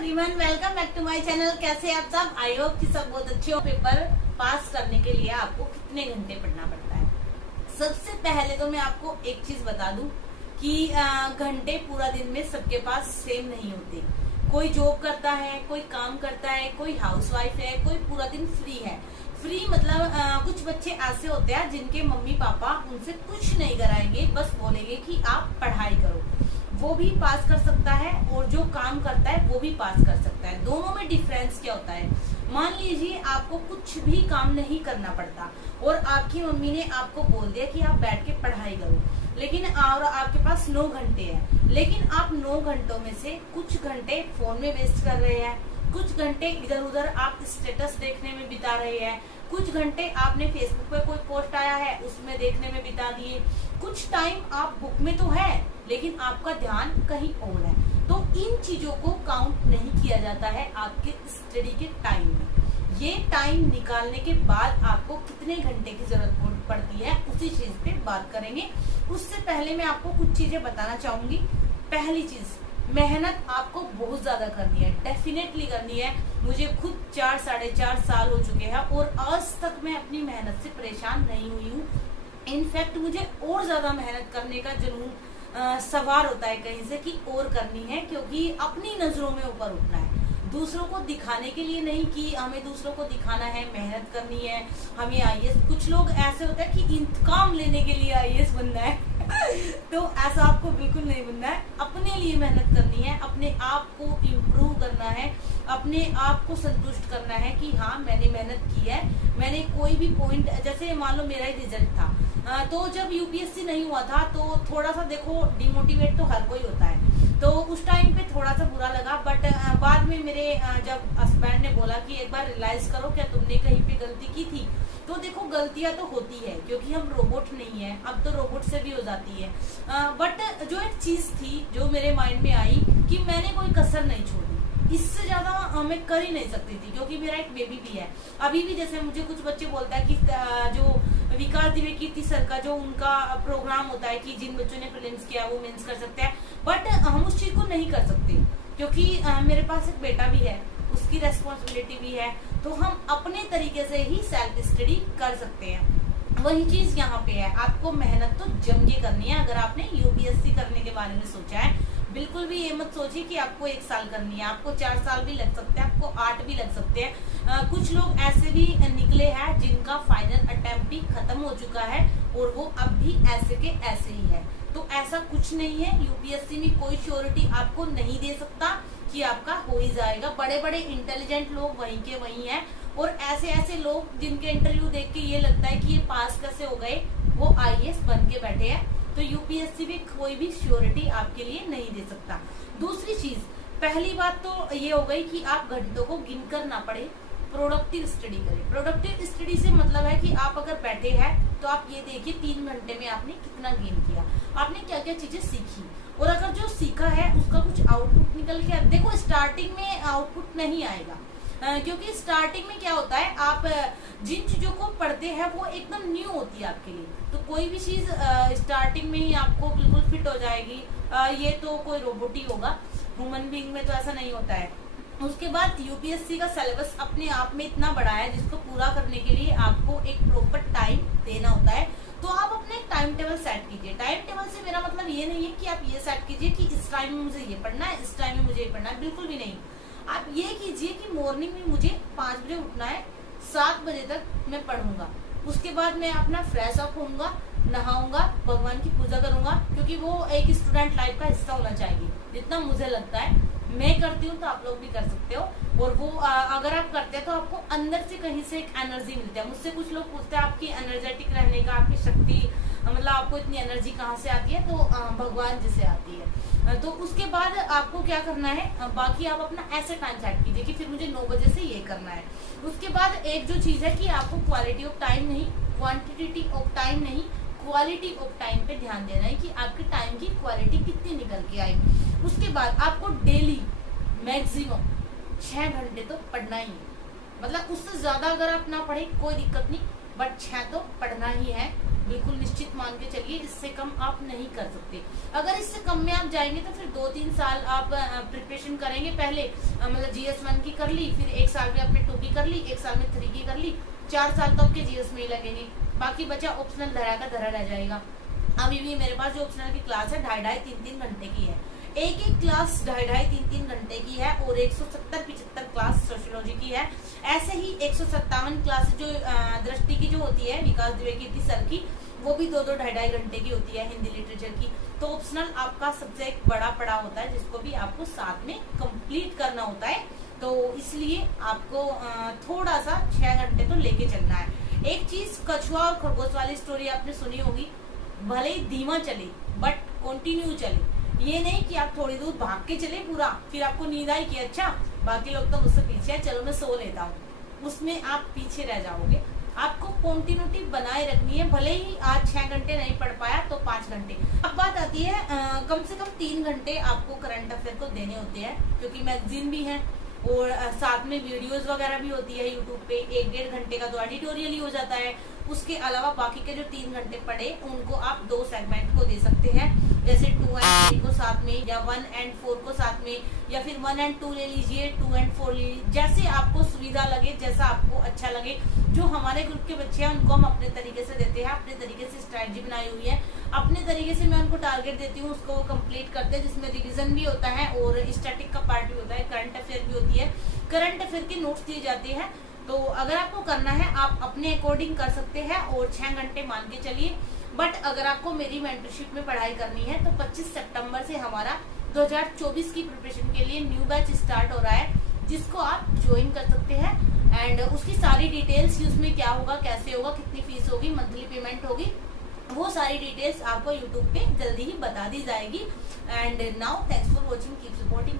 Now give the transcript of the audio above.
Everyone, welcome back to my channel. कैसे आप सब? आई होप कि सब बहुत अच्छे हो। पेपर पास करने के लिए आपको कितने घंटे पढ़ना पड़ता है? सबसे पहले तो मैं आपको एक चीज बता दूं कि घंटे पूरा दिन में सबके पास सेम नहीं होते। कोई जॉब करता है, कोई काम करता है, कोई हाउसवाइफ है, कोई पूरा दिन फ्री है। फ्री मतलब कुछ बच्चे ऐसे होते हैं जिनके मम्मी पापा उनसे कुछ नहीं कराएंगे, बस बोलेंगे कि आप पढ़ाई करो। वो भी पास कर सकता है और जो काम करता है वो भी पास कर सकता है। दोनों में डिफरेंस क्या होता है? मान लीजिए आपको कुछ भी काम नहीं करना पड़ता और आपकी मम्मी ने आपको बोल दिया कि आप बैठ के पढ़ाई करो, लेकिन और आपके पास 9 घंटे हैं, लेकिन आप 9 घंटों में से कुछ घंटे फोन में वेस्ट कर रहे हैं, कुछ घंटे इधर उधर आप स्टेटस देखने में बिता रहे हैं, कुछ घंटे आपने फेसबुक पे कोई पोस्ट आया है उसमें देखने में बिता दिए, कुछ टाइम आप बुक में तो है लेकिन आपका ध्यान कहीं और है। तो इन चीजों को काउंट नहीं किया जाता है आपके स्टडी के टाइम में। ये टाइम निकालने के बाद आपको कितने घंटे की जरूरत पड़ती है उसी चीज पे बात करेंगे। उससे पहले मैं आपको कुछ चीजें बताना चाहूंगी। पहली चीज, मेहनत आपको बहुत ज्यादा करनी है, डेफिनेटली करनी है। मुझे खुद 4-4.5 साल हो चुके हैं और आज तक मैं अपनी मेहनत से परेशान नहीं हुई हूँ। इनफैक्ट मुझे और ज्यादा मेहनत करने का जुनून सवार होता है कहीं से कि और करनी है, क्योंकि अपनी नजरों में ऊपर उठना है, दूसरों को दिखाने के लिए नहीं कि हमें दूसरों को दिखाना है, मेहनत करनी है हमें आईएएस। कुछ लोग ऐसे होते हैं कि इंतकाम लेने के लिए आईएएस बनना है तो ऐसा आपको बिल्कुल नहीं बनना है। अपने लिए मेहनत करनी है, अपने आप को इम्प्रूव करना है, अपने आप को संतुष्ट करना है कि हाँ मैंने मेहनत की है। मैंने कोई भी पॉइंट, जैसे मान लो मेरा ही रिजल्ट था तो जब यूपीएससी नहीं हुआ था तो थोड़ा सा देखो डिमोटिवेट तो हर कोई होता है, तो उस टाइम पे थोड़ा सा बुरा लगा। बट बाद में मेरे जब हस्बैंड ने बोला कि एक बार रियलाइज करो क्या तुमने कहीं पे गलती की थी, तो देखो गलतियां तो होती है क्योंकि हम रोबोट नहीं है, अब तो रोबोट से भी हो जाती है। बट जो एक चीज थी जो मेरे माइंड में आई कि मैंने कोई कसर नहीं छोड़ी, इससे ज्यादा मैं कर ही नहीं सकती थी क्योंकि मेरा एक बेबी भी है। अभी भी जैसे मुझे कुछ बच्चे बोलता है कि जो विकास दिव्य कीर्ति सर का जो उनका प्रोग्राम होता है कि जिन बच्चों ने प्रीलिम्स किया वो मेंस कर सकते हैं, बट हम उस चीज को नहीं कर सकते क्योंकि मेरे पास एक बेटा भी है, उसकी रेस्पॉन्सिबिलिटी भी है, तो हम अपने तरीके से ही सेल्फ स्टडी कर सकते हैं। वही चीज यहाँ पे है, आपको मेहनत तो जम के करनी है। अगर आपने यूपीएससी करने के बारे में सोचा है, बिल्कुल भी ये मत सोचिए कि आपको 1 साल करनी है, आपको 4 साल भी लग सकते हैं, आपको 8 भी लग सकते हैं। कुछ लोग ऐसे भी निकले हैं जिनका फाइनल अटेम्प्ट भी खत्म हो चुका है और वो अब भी ऐसे के ऐसे ही है। तो ऐसा कुछ नहीं है, यूपीएससी में कोई श्योरिटी आपको नहीं दे सकता कि आपका हो ही जाएगा। बड़े बड़े इंटेलिजेंट लोग वहीं के वहीं हैं और ऐसे ऐसे लोग जिनके इंटरव्यू देख के ये लगता है कि ये पास कैसे हो गए, वो आईएएस बन के बैठे हैं। तो यूपीएससी भी कोई भी श्योरिटी आपके लिए नहीं दे सकता। दूसरी चीज, पहली बात तो ये हो गई कि आप घंटों को गिनकर ना पढ़े, प्रोडक्टिव स्टडी करें। प्रोडक्टिव स्टडी से मतलब है कि आप अगर बैठे हैं तो आप ये देखिए 3 घंटे में आपने कितना गेन किया, आपने क्या क्या चीजें सीखी, और अगर जो सीखा है उसका कुछ आउटपुट निकल के देखो। स्टार्टिंग में आउटपुट नहीं आएगा क्योंकि स्टार्टिंग में क्या होता है, आप जिन चीजों को पढ़ते हैं वो एकदम न्यू होती है आपके लिए, तो कोई भी चीज स्टार्टिंग में ही आपको बिल्कुल फिट हो जाएगी, ये तो कोई रोबोट ही होगा, ह्यूमन बीइंग में तो ऐसा नहीं होता है। उसके बाद यूपीएससी का सिलेबस अपने आप में इतना बड़ा है जिसको पूरा करने के लिए आपको एक प्रॉपर टाइम देना होता है। तो आप अपने टाइम टेबल सेट कीजिए। टाइम टेबल से मेरा मतलब ये नहीं है कि आप ये सेट कीजिए कि इस टाइम में मुझे ये पढ़ना है, इस टाइम में मुझे ये पढ़ना है, बिल्कुल भी नहीं। आप ये कीजिए कि मॉर्निंग में मुझे 5 बजे उठना है, 7 बजे तक मैं पढ़ूंगा, उसके बाद मैं अपना फ्रेश अप होऊंगा, नहाऊंगा, भगवान की पूजा करूंगा, क्योंकि वो एक स्टूडेंट लाइफ का हिस्सा होना चाहिए, जितना मुझे लगता है। मैं करती हूँ तो आप लोग भी कर सकते हो, और वो अगर आप करते हैं तो आपको अंदर से कहीं से एक एनर्जी मिलती है। मुझसे कुछ लोग पूछते हैं आपकी एनर्जेटिक रहने का, आपकी शक्ति, मतलब आपको इतनी एनर्जी कहाँ से आती है, तो भगवान जी से आती है। तो उसके बाद आपको क्या करना है, बाकी आप अपना ऐसे टाइम सेट कीजिए कि फिर मुझे 9 बजे से ये करना है। उसके बाद एक जो चीज है कि आपको क्वालिटी ऑफ टाइम नहीं, क्वांटिटी ऑफ टाइम नहीं, क्वालिटी ऑफ टाइम पे ध्यान देना है कि आपके टाइम की क्वालिटी कितनी निकल के आई। उसके बाद आपको डेली मैक्सिमम 6 घंटे तो पढ़ना ही है, मतलब उससे ज्यादा अगर आप ना पढ़े कोई दिक्कत नहीं, बट 6 तो पढ़ना ही है। बिल्कुल निश्चित मान के चलिए, इससे कम आप नहीं कर सकते। अगर इससे कम में आप जाएंगे तो फिर 2-3 साल आप प्रिपरेशन करेंगे। पहले मतलब GS1 की कर ली, फिर 1 साल में आपने 2 की कर ली, 1 साल में 3 की कर ली, 4 साल तो आपके GS में ही लगेंगे, बाकी बचा ऑप्शनल धरा का धरा रह जाएगा। अभी भी मेरे पास जो ऑप्शनल की क्लास है 2.5-3 घंटे की है, एक क्लास 2.5-3 घंटे की है, और 170-75 क्लास सोशियोलॉजी की है। ऐसे ही 157 क्लास जो दृष्टि की जो होती है विकास द्विवेदी सर की, वो भी 2-2-2.5 घंटे की होती है हिंदी लिटरेचर की। तो ऑप्शनल आपका सबसे एक बड़ा पड़ा होता है जिसको भी आपको साथ में कंप्लीट करना होता है, तो इसलिए आपको थोड़ा सा 6 घंटे तो लेके चलना है। एक चीज, कछुआ और खरगोश वाली स्टोरी आपने सुनी होगी, भले ही धीमा चले बट कंटिन्यू चले। ये नहीं कि आप थोड़ी दूर भाग के चले पूरा, फिर आपको नींद आई कि अच्छा बाकी लोग तो मुझसे पीछे है, चलो मैं सो लेता हूँ, उसमें आप पीछे रह जाओगे। आपको कंटिन्यूटी बनाए रखनी है, भले ही आज 6 घंटे नहीं पढ़ पाया तो 5 घंटे। अब बात आती है कम से कम 3 घंटे आपको करंट अफेयर को देने होते हैं, क्योंकि मैगजीन भी है और साथ में वीडियोस वगैरह भी होती है यूट्यूब पे। 1-1.5 घंटे का तो एडिटोरियल ही हो जाता है। उसके अलावा बाकी के जो 3 घंटे पड़े उनको आप 2 सेगमेंट को दे सकते हैं, जैसे 2 और 3 को साथ में, या 1 और 4 को साथ में, या फिर 1 और 2 ले लीजिए, 2 और 4 ले लीजिए, जैसे आपको सुविधा लगे, जैसा आपको अच्छा लगे। जो हमारे ग्रुप के बच्चे हैं उनको हम अपने तरीके से देते हैं, अपने तरीके से स्ट्रेटजी बनाई हुई है, अपने तरीके से मैं उनको टारगेट देती हूँ, उसको कंप्लीट करते हैं, जिसमें रिविजन भी होता है और स्टैटिक का पार्ट भी होता है, करंट अफेयर भी होती है, करंट अफेयर के नोट्स दिए जाते हैं। तो अगर आपको करना है आप अपने अकॉर्डिंग कर सकते हैं और 6 घंटे मान के चलिए। बट अगर आपको मेरी मेंटरशिप में पढ़ाई करनी है तो 25 सितंबर से हमारा 2024 की प्रिपरेशन के लिए न्यू बैच स्टार्ट हो रहा है, जिसको आप ज्वाइन कर सकते हैं। एंड उसकी सारी डिटेल्स, उसमें क्या होगा, कैसे होगा, कितनी फीस होगी, मंथली पेमेंट होगी, वो सारी डिटेल्स आपको यूट्यूब पे जल्दी ही बता दी जाएगी। And now thanks for watching, keep supporting.